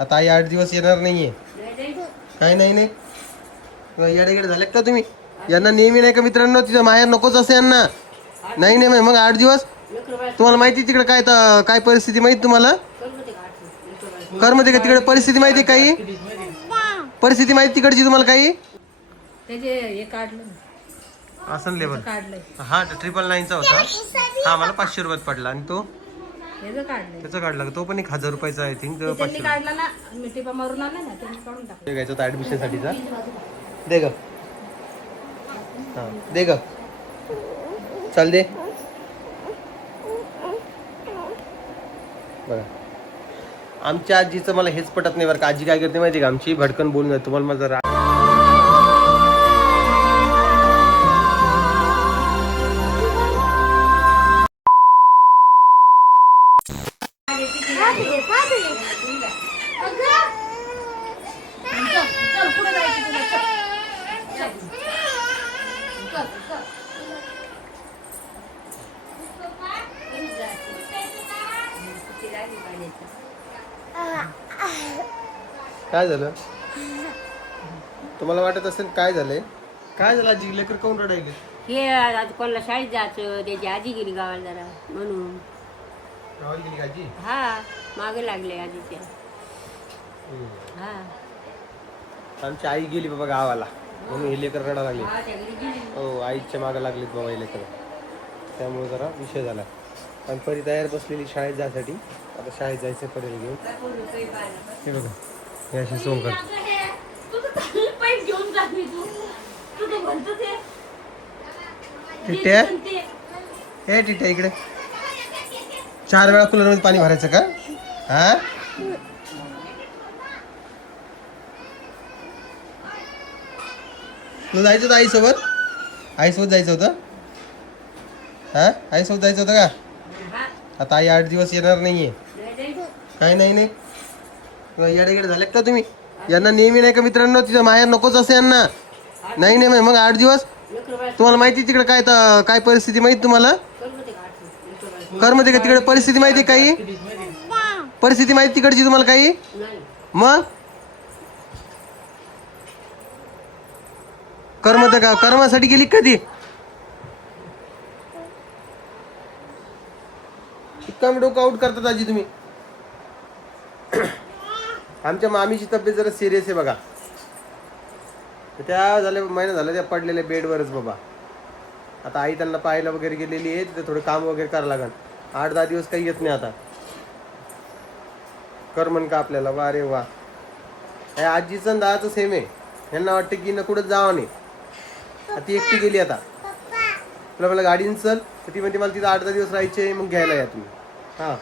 आता आई 8 दिवस येणार नाहीये. काय नाही नाही येडेगेडे झाले का तुम्ही? यांना नेहमी नाही का मित्रांनो, तिथं माहेर नकोच असे यांना. नाही नाही मग 8 दिवस तुम्हाला माहिती तिकडे काय काय परिस्थिती माहिती तुम्हाला? कर्मते का तिकडे परिस्थिती माहिती काही? परिस्थिती माहिती तिकडची तुम्हाला काही? त्याचे हे काढलं आसन लेवल काढलंय हा 999चा होता. हा मला 500 रुपयात पडला. आणि तो त्याचं काढलंय त्याचा काढला तो पण 1000 रुपयाचा आय थिंक. ते त्यांनी काढला ना, मी टिपा मारून आणला ना, त्यांनी काढून टाकलं. घ्यायचा होता ऍडमिशन साठीचा. दे ग. हा दे ग. चल दे. बघा आमच्या आजीचं मला हेच पटत नाही बरं का. आजी काय करते माहिती का आमची? भडकन बोलून जाते. तुम्हाला माझा राग काय झालं? तुम्हाला वाटत असेल काय झालंय? काय झालं आजी? लेकर काऊन रडायले? हे आज कोणाला शाळेत जायचं, त्याची आजी गेली गावाला जरा म्हणून. गावाला गेली का आजी? हा मागे लागले आजीच्या. हा आमची आई गेली बाबा गावाला म्हणून हे लेकर रडायला लागले. हा, त्या घरी गेली. हो आईच्या मागे लागलेत बाबा हे लेकर. त्यामुळे जरा विषय झाला. आणि परी तयार बसलेली शाळेत जायसाठी. आता शाळेत जायचं परीला घेऊन. हे बघा हे अशी सोंग कर. टिट्या हे टिट्या इकडे. 4 वेळा कूलरमध्ये पाणी भरायचं का? हा तुला जायचं होतं आईसोबत? आईसोबत जायचं होतं? हा आईसोबत जायचं होतं का? आता आई 8 दिवस येणार नाहीये. काय नाही नाही येडेगेडे झाले का तुम्ही? यांना नेहमी नाही का मित्रांनो, तिथं माहेर नकोच असे यांना. नाही नाही मग 8 दिवस तुम्हाला माहिती तिकडे काय काय परिस्थिती माहिती तुम्हाला? कर्मते का तिकडे परिस्थिती माहिती काही? परिस्थिती माहिती तिकडची तुम्हाला काही? मग कर्मते का कर्मासाठी गेली कधी? कम डोकं आउट करतात आजी तुम्ही. आमच्या मामीची तब्येत जरा सिरियस आहे बघा. त्या झाल्या महिना झाला त्या पडलेल्या बेडवरच बाबा. आता आई त्यांना पाहायला वगैरे गेलेली आहे. तिथे थोडं काम वगैरे करावं लागेल. 8-10 दिवस काही येत नाही आता. करमन का आपल्याला? वा रे वा. या आजीचं आणि दादाचं सेम आहे. यांना वाटतं की न कुठंच जावं नाही. ती एकटी गेली आता. तुला मला गाडीनं चल तर ती म्हणते मला तिथं 8-10 दिवस राहायचे, मग घ्यायला या तुम्ही. हा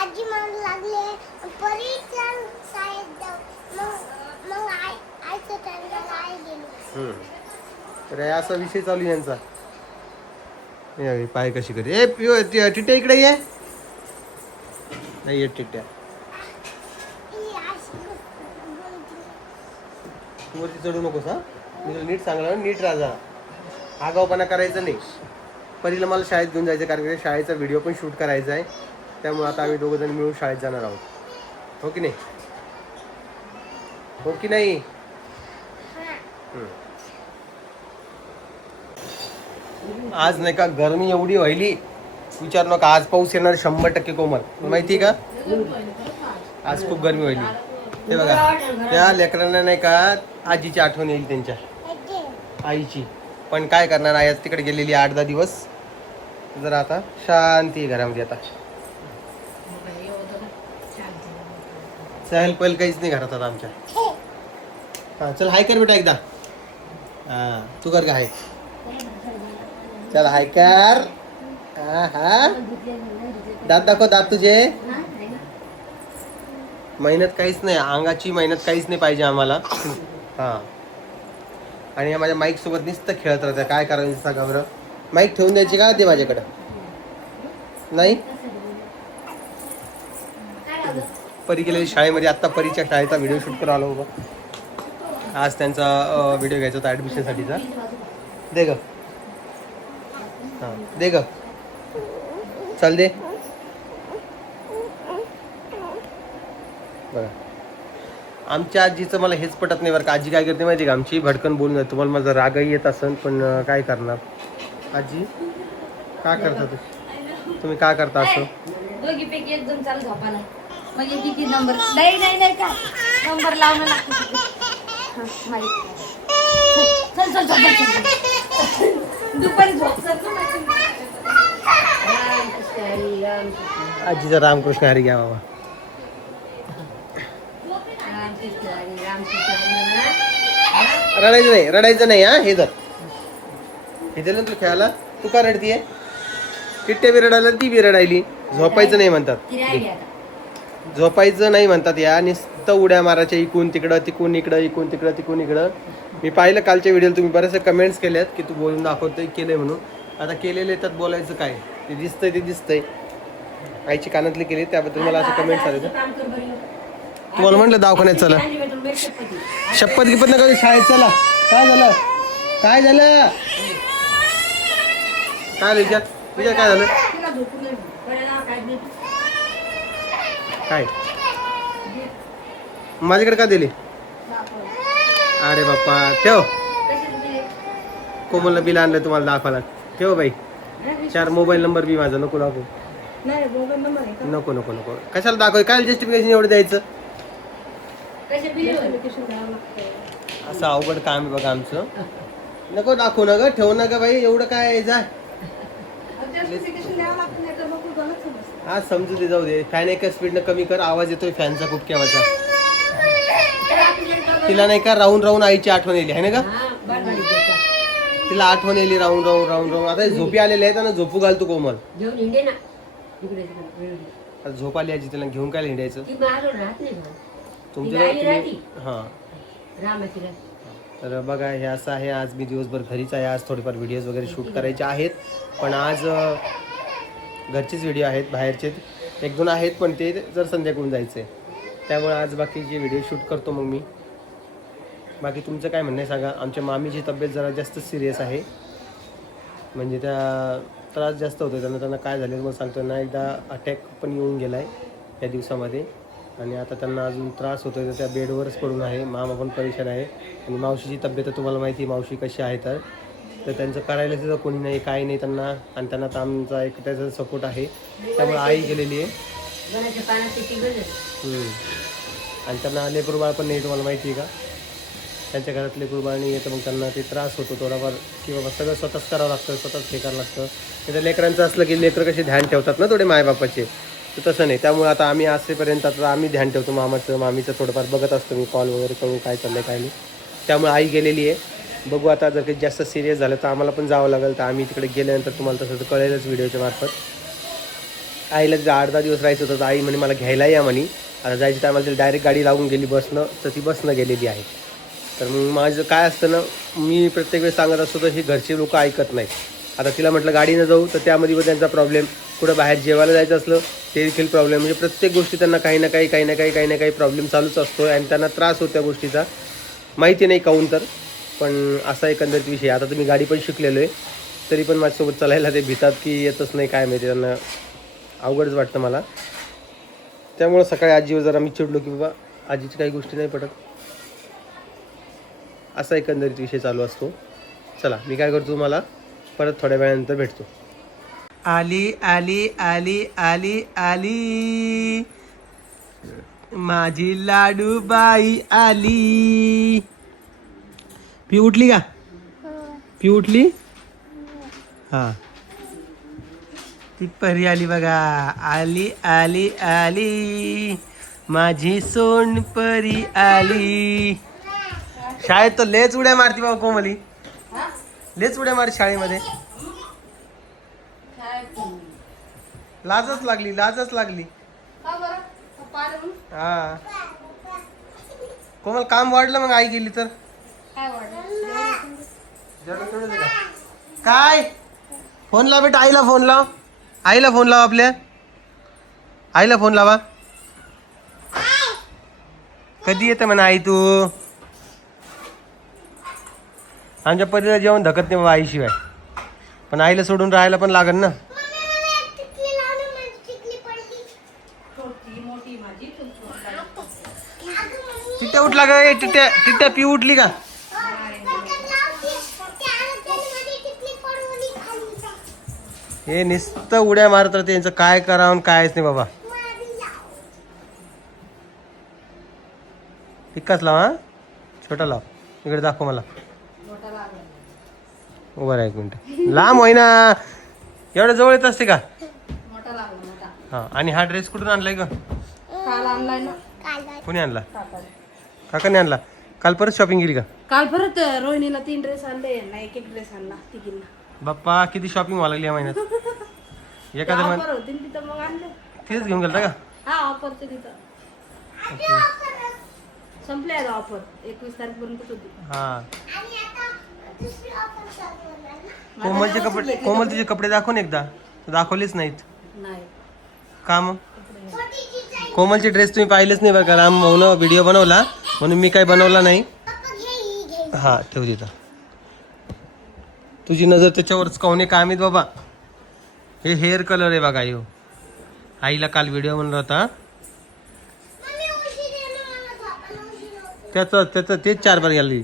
आजी म्हणू लागले परीच्या शाळेत जाऊ, मग आईचं टाइमला आई गेलो. तर असा विषय चालू आहे यांचा. पाय कशी करे. ए टिट्या इकडे ये. नाही येत टिट्या. तू वरती चढू नकोस हा. मी तुला नीट सांगणार, नीट राहा. आगाऊपणा करायचा नाही. परीला मला शाळेत घेऊन जायचं कारण की शाळेचा व्हिडिओ पण शूट करायचा आहे. त्यामुळे आता आम्ही 2 जण मिळून शाळेत जाणार आहोत. हो की नाही? हो की नाही? आज नाही का गरमी एवढी व्हायली विचार नका. आज पाऊस येणार 100% कोमल. माहिती का? आज खूप गरमी व्हायली. ते बघा त्या लेकरांना नाही का आजीची आठवण येईल त्यांच्या आईची. पण काय करणार आहे तिकडे गेलेली 8-10 दिवस. जरा आता शांती घरामध्ये. आता चहल पहल काहीच नाही घरात आता आमच्या. हा चल हाय कर बेटा एकदा. हा तू कर का हाय? चल हाय कर. हा दात दाखव दात तुझे. मेहनत काहीच नाही, अंगाची मेहनत काहीच नाही पाहिजे आम्हाला. हा आणि माझ्या माईक सोबत नुसतं खेळत राहतं. काय करायचं सांगा बरं? माईक ठेवून द्यायची का ते माझ्याकडं? नाही परी गेलेली शाळेमध्ये. आत्ता परीच्या शाळेचा व्हिडिओ शूट करून आलो बाबा. आज त्यांचा व्हिडिओ घ्यायचा होता ॲडमिशनसाठीचा. दे ग. हां दे ग. चल दे. बघा आमच्या आजीचं मला हेच पटत नाही बरं का. आजी काय करते माहिती का, आमची भडकन बोलून जाते. तुम्हाला माझा रागही येत असेल पण काय करणार. आजी का करता तुम्ही काय करता असं. दोघीपैकी एक दोन चालू झोपायला म्हणजे किती नंबर नाही नाही नाही का नंबर लावणं लागतं चल चल चल चल दुपारी झोप चल रामकृष्ण हरी रामकृष्ण आजीचा रामकृष्ण हरी घ्या बाबा. रामकृष्ण हरी रामकृष्ण हरी रडायचं नाही हा. हे दिलं ना तू खेळायला. तू का रडतीये. किट्ट्या बी रडायला ती बी रडायली. झोपायचं नाही म्हणतात. ती राहिली आता झोपायचं नाही म्हणतात या. नुसतं उड्या मारायच्या इकून तिकडं तिकून इकडं इकून तिकडं तिकून इकडं. मी पाहिलं कालच्या व्हिडिओला तुम्ही बरेचसे कमेंट्स केल्यात की तू बोलून दाखवतोय केलंय म्हणून. आता केलेले तर बोलायचं काय. ते दिसतंय आईची कानातली केली त्याबद्दल मला असं कमेंट्स आले. काम कर बरी तुम्हाला म्हटलं दवाखान्यात चला. शपथ गिपत नका शाळेत चला. काय झालं काय झालं विचार काय झालं काय माझ्याकडे का दिली. अरे बाप्पा ठेव. कोमलला बिल आणलं तुम्हाला दाखवायला. ठेव बाई. 4 मोबाईल नंबर बी माझा नको दाखवू. नको नको नको कशाला दाखव. काय जस्टिफिकेशन एवढं द्यायचं. असं अवघड काम आहे बघा आमचं. नको दाखवू ना ग. ठेवू ना ग बाई. एवढं काय जा. हा समजू दे जाऊ दे. फॅन एका स्पीडनं कमी कर. आवाज येतोय फॅनचा खूप केव्हाचा. तिला नाही का राहून राहून आईची आठवण येईल आहे ना का. तिला आठवण येईल राहून राहून राहून राहून. आता झोपी आलेले आहेत ना. झोपू घालतो कोमल. झोप आली आजी तिला घेऊन काय हिंडायचं तुमच्या हा. तर बघा हे असं आहे. आज मी दिवसभर घरीच आहे. आज थोडेफार व्हिडिओज वगैरे शूट करायचे आहेत पण आज घरचेच व्हिडिओ आहेत. बाहेरचे 1-2 आहेत पण ते जर संध्याकाळून जायचं आहे त्यामुळे आज बाकीचे व्हिडिओ शूट करतो मग मी. बाकी तुमचं काय म्हणणं आहे सांगा. आमच्या मामीची तब्येत जरा जास्त सिरियस आहे. म्हणजे त्या त्रास जास्त होतो त्यांना काय झालं मग सांगतो ना. एकदा अटॅक पण येऊन गेला आहे या दिवसामध्ये आणि आता त्यांना अजून त्रास होतो तर त्या बेडवरच पडून आहे. मामा पण परेशान आहे आणि मावशीची तब्येत तुम्हाला माहिती आहे मावशी कशी आहे. तर त्यांचं करायला सुद्धा कोणी नाही काही नाही त्यांना. आणि त्यांना तर आमचा एक त्याचा सपोर्ट आहे त्यामुळे आई गेलेली आहे. आणि त्यांना लेकरू बाळ पण नाही तुम्हाला माहिती आहे का. त्यांच्या घरात लेकरू बाळ नाही येतं मग त्यांना ते त्रास होतो थोडाफार की बाबा सगळं स्वतःच करावं लागतं स्वतःच हे करावं लागतं. त्या लेकरांचं असलं की लेकरं कसे ध्यान ठेवतात ना थोडे मायबापाचे. तर तसं नाही. त्यामुळे आता आम्ही असेपर्यंत आता आम्ही ध्यान ठेवतो मामाचं मामीचं थोडंफार बघत असतो मी कॉल वगैरे करून काय चाललं काय नाही. त्यामुळे आई गेलेली आहे. बघू आता जर काही जास्त सिरियस झालं तर आम्हाला पण जावं लागेल. तर आम्ही तिकडे गेल्यानंतर तुम्हाला तसं कळेलच व्हिडिओच्या मार्फत. आईला 8-10 दिवस राहायचं होतं तर आई म्हणे मला घ्यायला या म्हणे. आता जायच्या टायमाला तिला डायरेक्ट गाडी लावून गेली बसनं तर ती बसनं गेलेली आहे. तर मग माझं काय असतं ना मी प्रत्येक वेळेस सांगत असतो तर ही घरची लोक ऐकत नाहीत. आता तिला म्हटलं गाडीनं जाऊ तर त्यामध्ये पण त्यांचा प्रॉब्लेम. कुठं बाहेर जेवायला जायचं असलं ते देखील प्रॉब्लेम. म्हणजे प्रत्येक गोष्टी त्यांना काही ना काही प्रॉब्लेम चालूच असतो आणि त्यांना त्रास होतो त्या गोष्टीचा. माहिती नाही काहून तर पण असा एकंदरीत विषय. आता तुम्ही गाडी पण शिकलेलो आहे तरी पण माझ्यासोबत चालायला ते भितात की येतच नाही काय माहिती त्यांना. अवघडच वाटतं मला. त्यामुळं सकाळी आजीवर जरा मी चिडलो की बाबा आजीची काही गोष्टी नाही पटत. असा एकंदरीत विषय चालू असतो. चला मी काय करतो तुम्हाला परत थोड्या वेळानंतर भेटतो. आली आली आली आली आली माझी लाडूबाई आली. पी उठली का. पी उठली हा. ती परी आली बघा. आली आली आली माझी सोन परी आली. शाळेत तर लेच उड्या मारती बाबा कोमली. लेच उड्या मारती शाळेमध्ये. लाजच लागली हा. कोमल काम वाढलं मग आई गेली तर काय. फोन लाव बेटा. आईला फोन लाव. आईला फोन लाव. आपल्या आईला फोन लावा. कधी येते म्हणा आई तू. आमच्या परीला जेवण धकत नाही बाबा आईशिवाय. पण आईला सोडून राहायला पण लागेल ना. टिट्ट्या उठला का ए, टिट्ट्या टिट्ट्या पी उठली का? हे नुसतं उड्या मारत राहते, यांचं काय करावं आणि कायच नाही बाबा. टिक्काच लाव, हा छोटा लाव. इकडे दाखव मला. उभा राहा एक मिनिट. लांब होई ना, एवढ्या जवळ येत असते का? मोठा लागला मोठा. हा. आणि हा ड्रेस कुठून आणलाय का? काल आणलाय ना. कोणी आणला? काकाने आणला. काल परत शॉपिंग केली का? काल परत रोहिणीला 3 ड्रेस आणले ना, एक ड्रेस आणला तिघींना. बाप्पा किती शॉपिंग व्हायला लागली या महिन्यात. एखाद्या महिन्यात ऑफर होती ना तिथं, मग आणले. तिथेच घेऊन गेलता का? हा ऑफरचे तिथं संपले आता ऑफर. 21 तारखेपर्यंतच होती. हा. कोमलचे कपडे दाखव ना एकदा. दाखवलेच नाहीत. नाही का मग? कोमलचे ड्रेस तुम्ही पाहिलेच नाही बरं का. राम भाऊन व्हिडिओ बनवला म्हणून मी काही बनवला नाही. हा ठेव तिथं. तुझी नजर त्याच्यावरच काऊन काय माहित बाबा. हे हेअर कलर आहे बघा. ह्यो आईला काल व्हिडिओ बनवला होता त्याचं तेच 4 बार गेली.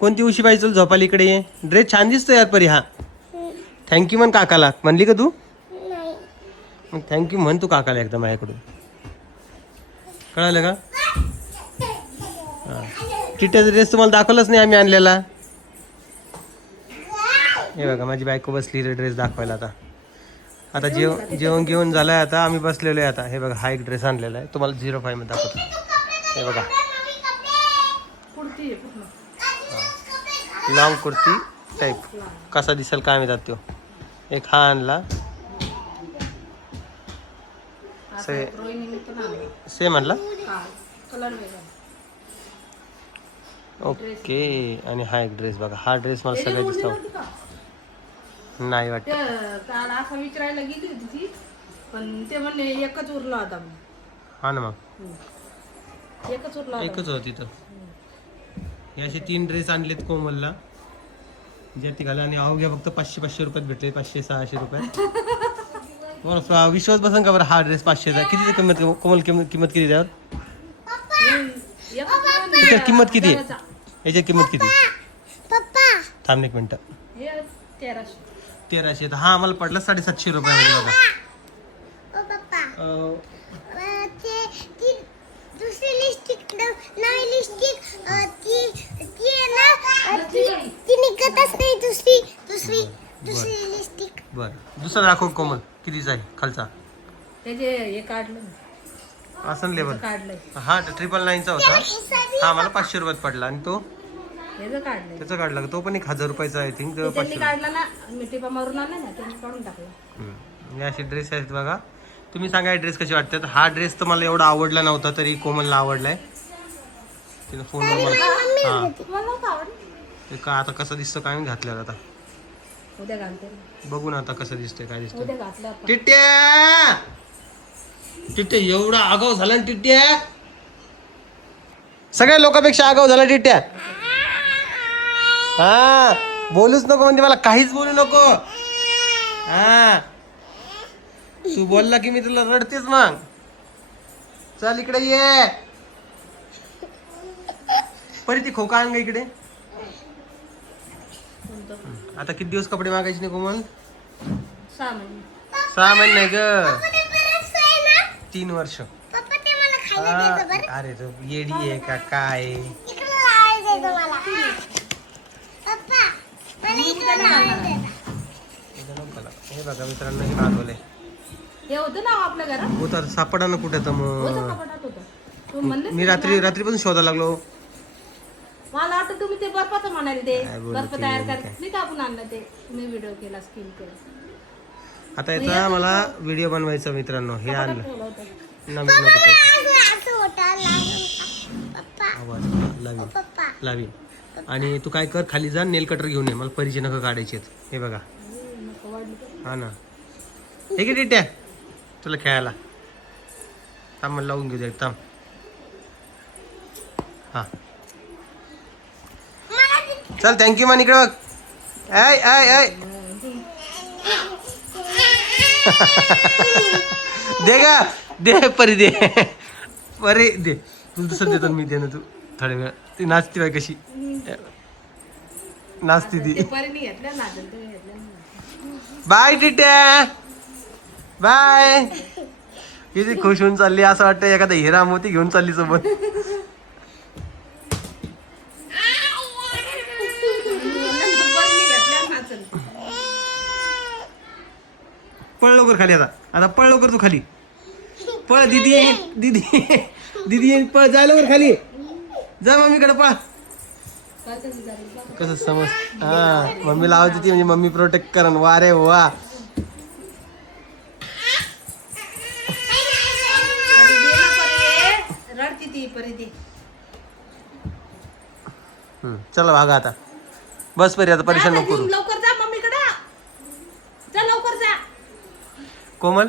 कोणती उशी पाहिजे तुला झोपाली? इकडे ये. ड्रेस छान दिसतो यार परी. हा थँक्यू म्हण काकाला. म्हणली का तू? मग थँक्यू म्हण तू काकाला एकदा माझ्याकडून. कळालं का? हा. टिट्ट्याचा ड्रेस तुम्हाला दाखवलाच नाही आम्ही आणलेला. हे बघा माझी बायको बसली ड्रेस दाखवायला. आता जेवण घेऊन झालंय. आता आम्ही बसलेलो आहे. आता हे बघा हा एक ड्रेस आणलेला आहे तुम्हाला 05 मध्ये दाखवतो. हे बघा लॉंग कुर्ती टाईप. कसा दिसेल काय माहिती तो. एक हा आणला सेम आणला. ओके. आणि हा एक ड्रेस बघा. हा ड्रेस मला सगळ्यात दिसतो नाही वाटत. काल असा विचारायला गेली होती ती, पण ते म्हणले एकच उरला होता. हा ना मग एकच उरला. एकच होती तर. हे असे 3 ड्रेस आणलेत कोमलला जे ती घाला. आणि अवघ्या फक्त 500 रुपयात भेटले. 500-600 रुपयात. बरं विश्वास बसन का बरं. हा ड्रेस 500चा. कितीची किंमत कोमल? किंमत किती त्यावर? त्याच्यावर किंमत किती आहे? याची किंमत किती? थांब एक मिनिट. 1300. हा मला पडला 750 रुपयामध्ये बघा. दुसरी लिपस्टिक नवी लिपस्टिक ती आहे ना, ती निघतच नाही. दुसरी लिपस्टिक. बर दुसरा दाखव कोमल. कितीचा आहे खालचा? त्याचे हे काढलं असं लेबर काढलंय. हा 999चा होता. हा मला 500 रुपयात पडला. आणि तो त्याचं काढलंय. त्याचा काढला तो पण 1000 रुपयाचा आय थिंक. त्यांनी काढला ना, मी टिपा मारून आणला ना, त्यांनी काढून टाकला. हे असे ड्रेस आहेत बघा. तुम्ही सांगा ड्रेस कसे वाटतात. हा ड्रेस तर मला एवढा आवडला नव्हता तरी कोमलला आवडलाय. तिने फोनवर मला हा ते का आता कसं दिसतं काय घातल्यावर. आता उद्या घालते. बघू ना आता कसं दिसतंय काय दिसतंय. उद्या घातलं आपण. टिट्ट्या एवढा आगाव झाला ना टिट्ट्या. सगळ्या लोकांपेक्षा आगाव झाला टिट्ट्या. हा बोलूच नको म्हणजे मला काहीच बोलू नको. हा तू बोलला की मी तुला रडतेच. मग चल इकडे ये. परी ती खोका आण ग इकडे. आता किती दिवस कपडे मागायचे नाही कोमल? 6 महिने. 6 महिने नाही ग 3 वर्ष. अरे तो येडी आहे का काय? हे बघा मित्रांनो हे मागवलंय. हे होतं ना आपल्या घरात. हो तर सापडा ना कुठे तर. होतं मग कपाटात होतं. तू म्हणले मी रात्रीपासून शोधायला लागलो. मला वाटतं तुम्ही ते बर्फाचं म्हणाले. ते काय बोलते बर्फ तयार काय? करत नाही का आपण आणलं ते. तुम्ही व्हिडिओ केला स्किन केला. आता याचा मला व्हिडिओ बनवायचा मित्रांनो. हे आणलं ठेवलं होतं. नवीन आवाज लावीन. आणि तू काय कर खाली जा नेल कटर घेऊन ये. मला परीचे नखं काढायचे आहेत. हे बघा. हा ना हे की टिट्ट्या तुला खेळायला. थांब मला लावून घेऊ दे. थांब. हा चल थँक्यू मान इकडे बघ. आय आय आय दे गा दे परी दे. परी दे. तुला दुसरं देतो मी. दे ना तू. थोड्या वेळ ती नाचती बाई कशी नाचती ती. बाय टिट्या बाय. किती खुश होऊन चालली असं वाटतं एखादा हिरा मोती घेऊन चालली सोबत. पळ लवकर खाली आता पळ लवकर तू खाली पळ. दीदी दीदी दीदी पळ जा लवकर खाली जा मम्मीकडे पळ. कसं समज हा मम्मी लावत होती म्हणजे मम्मी प्रोटेक्ट करण. वा रे वा. चला भागा आता बस परी आता परेशान नको करू. लवकर जा मम्मीकडे जा लवकर जा. कोमल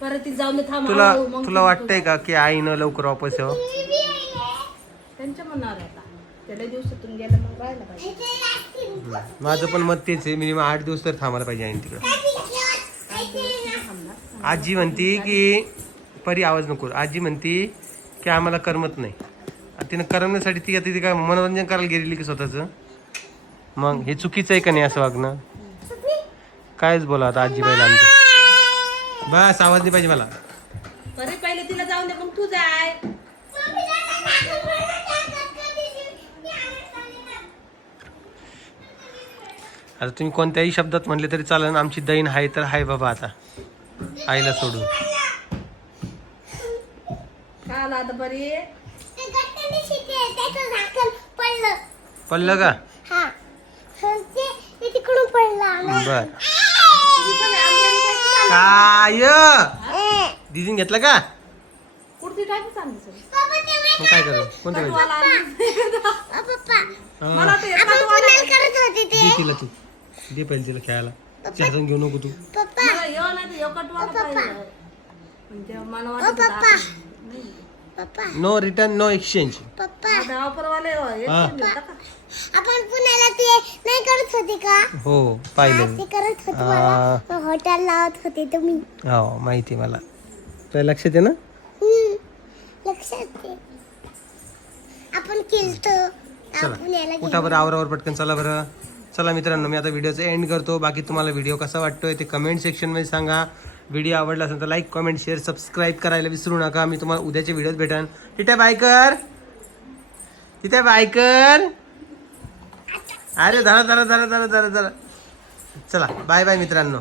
परत जाऊन थांब. तुला वाटतंय का की आईनं लवकर वापस यावं. त्यांच्या मनावर आता त्याला दिवसातून गेलं मग राहायला पाहिजे. माझं पण मत तेच आहे. मिनिमम 8 दिवस तर थांबायला पाहिजे आईन तिकडं. आजी म्हणती की परी आवाज नको. आजी म्हणती की आम्हाला करमत नाही. तिनं करमण्यासाठी ती आता ती काय मनोरंजन करायला गेलेली की स्वतःचं. मग हे चुकीचं आहे का नाही असं वागणं. कायच बोला आता आजीबाईला आमच्या. बस आवाज नाही पाहिजे मला. बरे पहिले तिला जाऊन दे मग तू जाय. आता तुम्ही कोणत्याही शब्दात म्हणले तरी चालेल. आमची दैन हाय तर हाय बाबा आता आईला सोडून. काय आला आता बरी पडलं का तिकडून पडला. बर काय दिदीन घेतलं का. कुठली टाकी सांग मग काय करू कोणत्या मला ते करत होती ते. दे तिला तू दे पहिले तिला खेळायला. चहाजून घेऊ नको तू. पप्पा म्हणजे मला ओ वाटत पप्पा पप्पा नो रिटर्न नो एक्सचेंज. पप्पा ऑफरवाले आपण पुण्याला ते नाही करत होते का. हो पाहिलं. ते करत होते मला हॉटेल लावत होते तुम्ही. हो माहिती मला. तुला लक्षात आहे ना. लक्षात आहे. आपण केलतो चला उठा बरं आवरावर पटकन. चला बरं चला मित्रांनो मी आता व्हिडिओचा एंड करतो. बाकी तुम्हाला व्हिडिओ कसा वाटतोय ते कमेंट सेक्शनमध्ये सांगा. व्हिडिओ आवडला असेल तर लाईक कमेंट शेअर सबस्क्राईब करायला विसरू नका. मी तुम्हाला उद्याच्या व्हिडिओत भेटेन. तिथे बाय कर तिथे बाय कर. अरे धरा धरा धरा धरा धरा धरा. चला बाय बाय मित्रांनो.